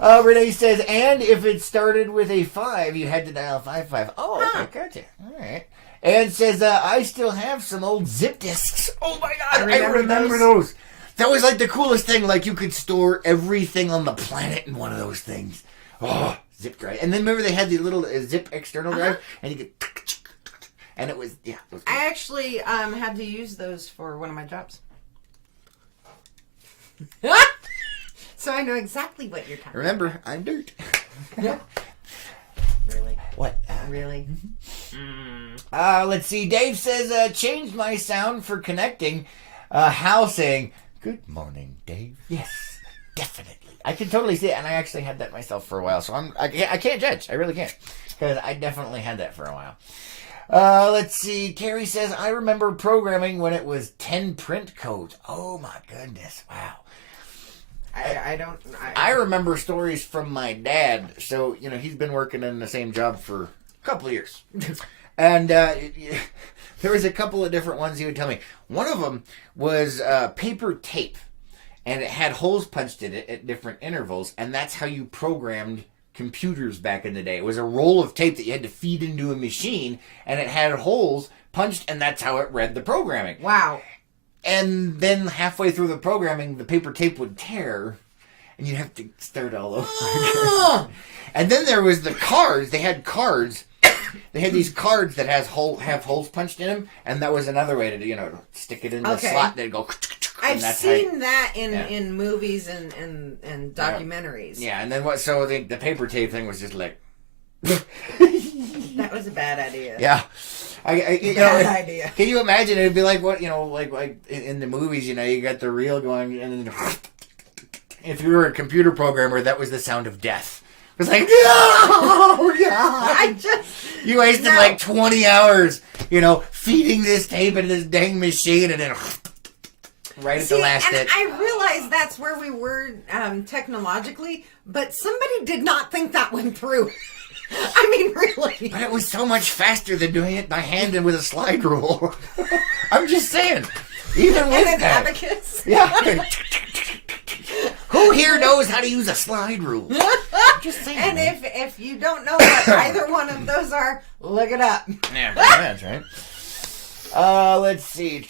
Renee says, and if it started with a 5, you had to dial 55. Oh, okay, gotcha. All right. And says, I still have some old zip disks. Oh my God, I remember those. That was like the coolest thing. Like, you could store everything on the planet in one of those things. Oh, zip drive. And then remember they had the little zip external drive, and you could, and it was, yeah. It was cool. I actually had to use those for one of my jobs. So I know exactly what you're talking about. Remember, I'm dirt. Really? What? Really? Let's see. Dave says, changed my sound for connecting. Hal saying, good morning, Dave. Yes, definitely. I can totally see it, and I actually had that myself for a while, so I can't judge. I really can't, because I definitely had that for a while. Let's see. Carrie says, I remember programming when it was 10 print codes. Oh, my goodness. Wow. I remember stories from my dad. So, he's been working in the same job for a couple of years. And there was a couple of different ones he would tell me. One of them was paper tape. And it had holes punched in it at different intervals. And that's how you programmed computers back in the day. It was a roll of tape that you had to feed into a machine. And it had holes punched, and that's how it read the programming. Wow. And then halfway through the programming, the paper tape would tear, and you'd have to start all over again. And then there was the cards. They had cards. They had these cards that have holes punched in them, and that was another way to stick it in the slot. And they'd go. I've seen that in movies and documentaries. Yeah, and then what? So the paper tape thing was just like. That was a bad idea. Yeah. Bad idea. Can you imagine? It'd be like what, like in the movies, you got the reel going, and then if you were a computer programmer, that was the sound of death. It was like, no! You wasted like 20 hours, feeding this tape into this dang machine, and then right at the last hit. I realize that's where we were technologically, but somebody did not think that went through. I mean, really. But it was so much faster than doing it by hand and with a slide rule. I'm just saying. Even with an that. abacus. Yeah. Who here knows how to use a slide rule? I'm just saying. And if you don't know what either one of those are, look it up. Yeah, that's right. Let's see.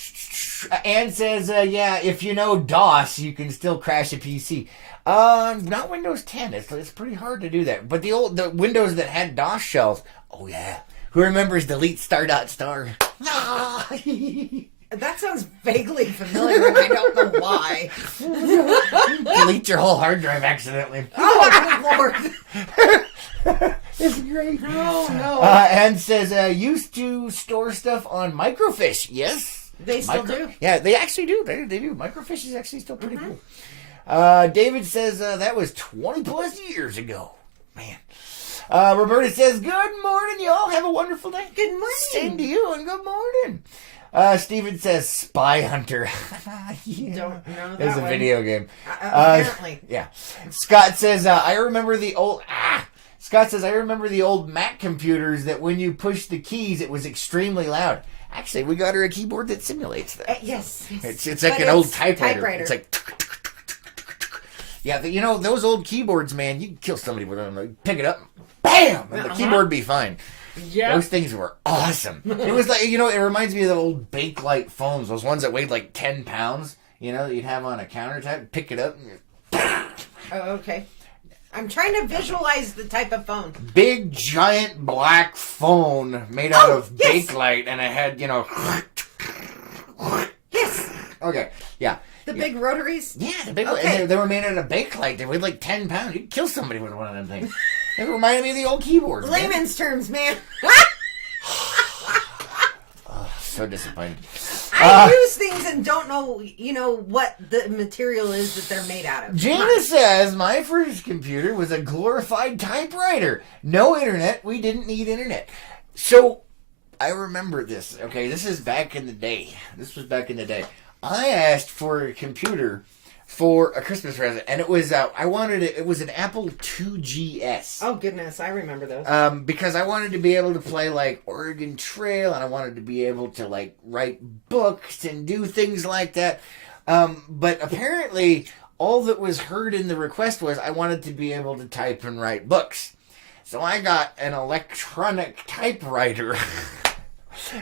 Ann says, if you know DOS, you can still crash a PC. Not Windows 10. It's pretty hard to do that. But the Windows that had DOS shells, oh yeah. Who remembers delete star.star? That sounds vaguely familiar, and I don't know why. Delete your whole hard drive accidentally. Oh, good Lord. It's great. No. And says, used to store stuff on microfiche. Yes. They still do? Yeah, they actually do. They do. Microfiche is actually still pretty cool. David says, that was 20 plus years ago. Man. Roberta says, good morning, y'all. Have a wonderful day. Good morning. Same to you, and good morning. Steven says, Spy Hunter. Yeah. Don't know that There's a one. video game. Apparently. Yeah. Scott says, I remember the old... Scott says, I remember the old Mac computers that when you pushed the keys, it was extremely loud. Actually, we got her a keyboard that simulates that. Yes. It's like an old typewriter. It's like... Yeah, you know, those old keyboards, man, you can kill somebody with them. Like, pick it up, bam, and the keyboard be fine. Yeah. Those things were awesome. It was like, you know, it reminds me of the old Bakelite phones, those ones that weighed like 10 pounds, you know, that you'd have on a countertop. Pick it up. And Oh, okay. I'm trying to visualize the type of phone. big, giant, black phone made out of yes. Bakelite, and it had, you know... Yes. Okay, yeah. The big rotaries? Yeah, the big one. Okay. And they were made out of Bakelite. They weighed like 10 pounds. You'd kill somebody with one of them things. It reminded me of the old keyboards. man. Layman's terms, man. So disappointed. I use things and don't know, you know, what the material is that they're made out of. Gina says, my first computer was a glorified typewriter. No internet. We didn't need internet. So, I remember this. Okay, this is back in the day. This was back in the day. I asked for a computer for a Christmas present, and it was, I wanted it, it was an Apple IIGS. Oh, goodness, I remember those. Because I wanted to be able to play, like, Oregon Trail, and I wanted to be able to, like, write books and do things like that. But apparently, all that was heard in the request was I wanted to be able to type and write books. So I got an electronic typewriter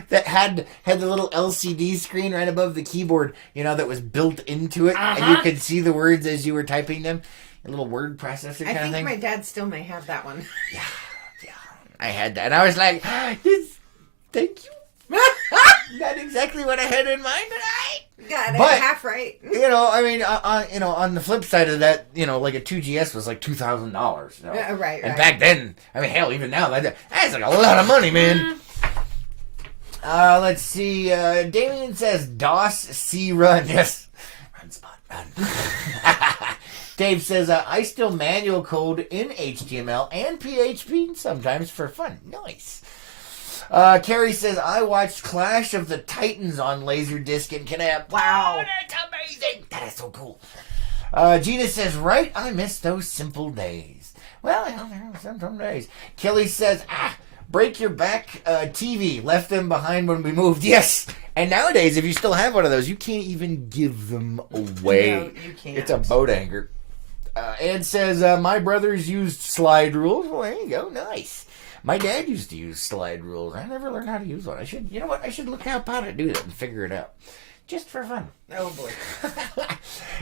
that had the little LCD screen right above the keyboard, you know, that was built into it, and you could see the words as you were typing them. A little word processor kind of thing. I think my dad still may have that one. Yeah. I had that. And I was like, thank you. Not exactly what I had in mind, but Got it But- half right. you know, I mean, you know, on the flip side of that, you know, like a 2GS was like $2,000. You know? Right. And back then, I mean, hell, even now, that's like a lot of money, man. Let's see. Damien says DOS C run. Yes. Run spot run. Dave says, I still manual code in HTML and PHP sometimes for fun. Nice. Carrie says, I watched Clash of the Titans on Laserdisc and Canap. Wow. That's amazing. That is so cool. Gina says, right, I miss those simple days. Well, there are some days. Kelly says, break your back TV. Left them behind when we moved. Yes. And nowadays, if you still have one of those, you can't even give them away. No, you can't. It's a boat anchor. Ed says, my brothers used slide rules. Well, there you go. Nice. My dad used to use slide rules. I never learned how to use one. I should, you know what? I should look up how to do that and figure it out. Just for fun. Oh, boy.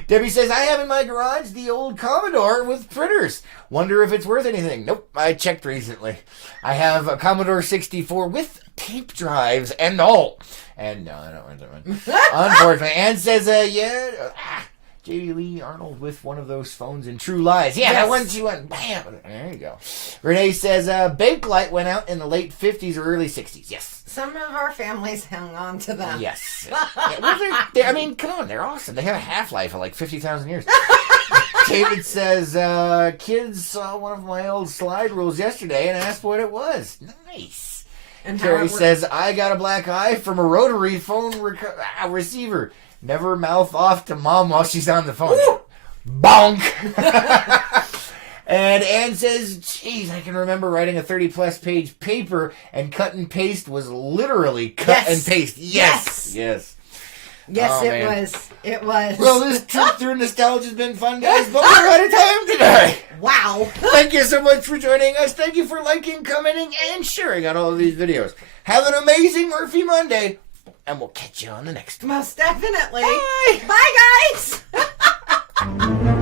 Debbie says, I have in my garage the old Commodore with printers. Wonder if it's worth anything. Nope, I checked recently. I have a Commodore 64 with tape drives and all. And no, I don't want that one. Unfortunately. Ann says, J.D. Lee Arnold with one of those phones in True Lies. Yeah, that one she went, bam. There you go. Renee says, Bakelite went out in the late 50s or early 60s. Yes. Some of our families hung on to them. Yes. Yeah, well, I mean, come on, they're awesome. They have a half-life of like 50,000 years. David says, kids saw one of my old slide rules yesterday and asked what it was. Nice. And Carrie says, I got a black eye from a rotary phone receiver. Never mouth off to mom while she's on the phone. Woo! Bonk! And Ann says, geez, I can remember writing a 30-plus page paper and cut and paste was literally cut and paste. Yes. Yes, Oh, it man. was. It was. Well, this trip through nostalgia has been fun, guys, but we're out of time today. Wow. Thank you so much for joining us. Thank you for liking, commenting, and sharing on all of these videos. Have an amazing Murphy Monday, and we'll catch you on the next one. Most definitely. Bye. Bye, guys.